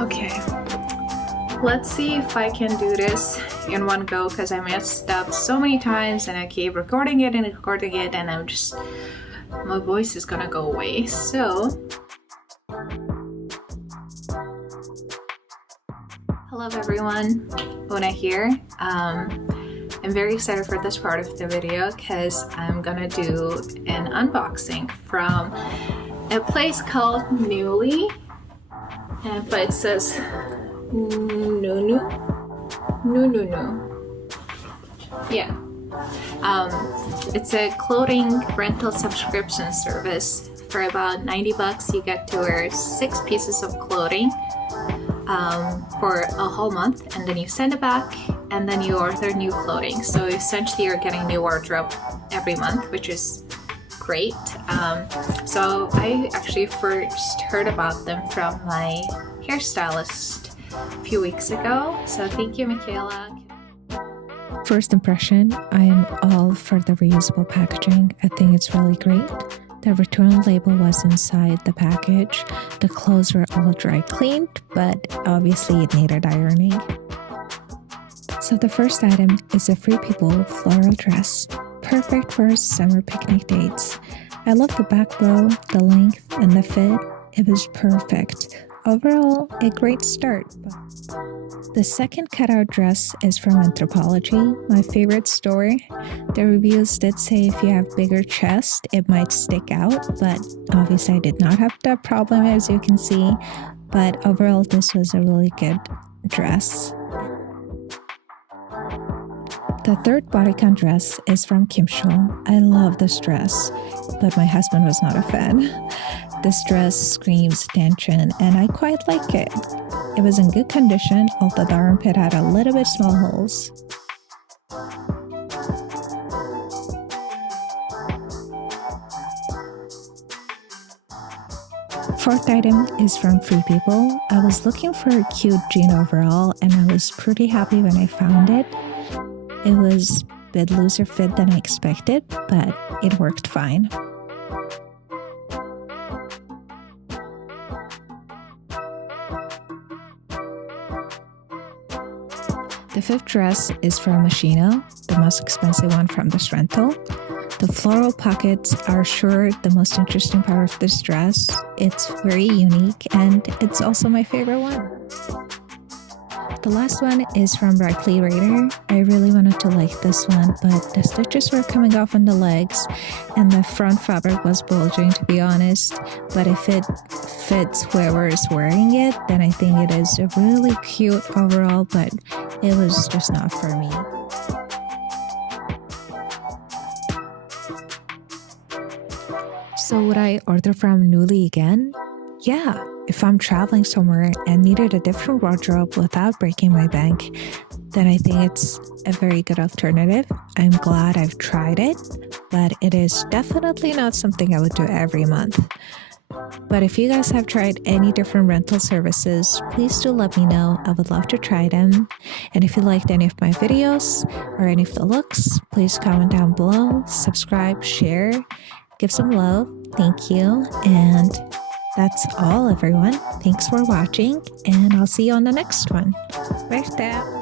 Okay, let's see if I can do this in one go, because I messed up so many times and I keep recording it and I'm just, my voice is gonna go away. So hello everyone, Una here. I'm very excited for this part of the video because I'm gonna do an unboxing from a place called NUULY. But it says NUULY. Yeah. It's a clothing rental subscription service. For about 90 bucks, you get to wear 6 pieces of clothing for a whole month, and then you send it back, and then you order new clothing. So essentially, you're getting a new wardrobe every month, which is great. So I actually first heard about them from my hairstylist a few weeks ago. So thank you, Michaela. First impression, I am all for the reusable packaging. I think it's really great. The return label was inside the package. The clothes were all dry cleaned, but obviously it needed ironing. So the first item is a Free People floral dress. Perfect for summer picnic dates. I love the back bow, the length, and the fit. It was perfect. Overall, a great start. The second cutout dress is from Anthropology, my favorite store. The reviews did say if you have bigger chest, it might stick out, but obviously I did not have that problem, as you can see. But overall, this was a really good dress. The third bodycon dress is from Kim Shul. I love this dress, but my husband was not a fan. This dress screams tension, and I quite like it. It was in good condition, although the armpit had a little bit small holes. fourth item is from Free People. I was looking for a cute jean overall and I was pretty happy when I found it. It was a bit looser fit than I expected, but it worked fine. The fifth dress is from Moschino, the most expensive one from this rental. The floral pockets are sure the most interesting part of this dress. It's very unique and it's also my favorite one. The last one is from Berkeley Raider. I really wanted to like this one, but the stitches were coming off on the legs and the front fabric was bulging, to be honest. But if it fits whoever is wearing it, then I think it is a really cute overall, but it was just not for me. So would I order from NUULY again? Yeah, if I'm traveling somewhere and needed a different wardrobe without breaking my bank, then I think it's a very good alternative. I'm glad I've tried it, but it is definitely not something I would do every month. But if you guys have tried any different rental services, please do let me know. I would love to try them. And if you liked any of my videos or any of the looks, please comment down below, subscribe, share, give some love. Thank you. And that's all, everyone. Thanks for watching, and I'll see you on the next one. Right there.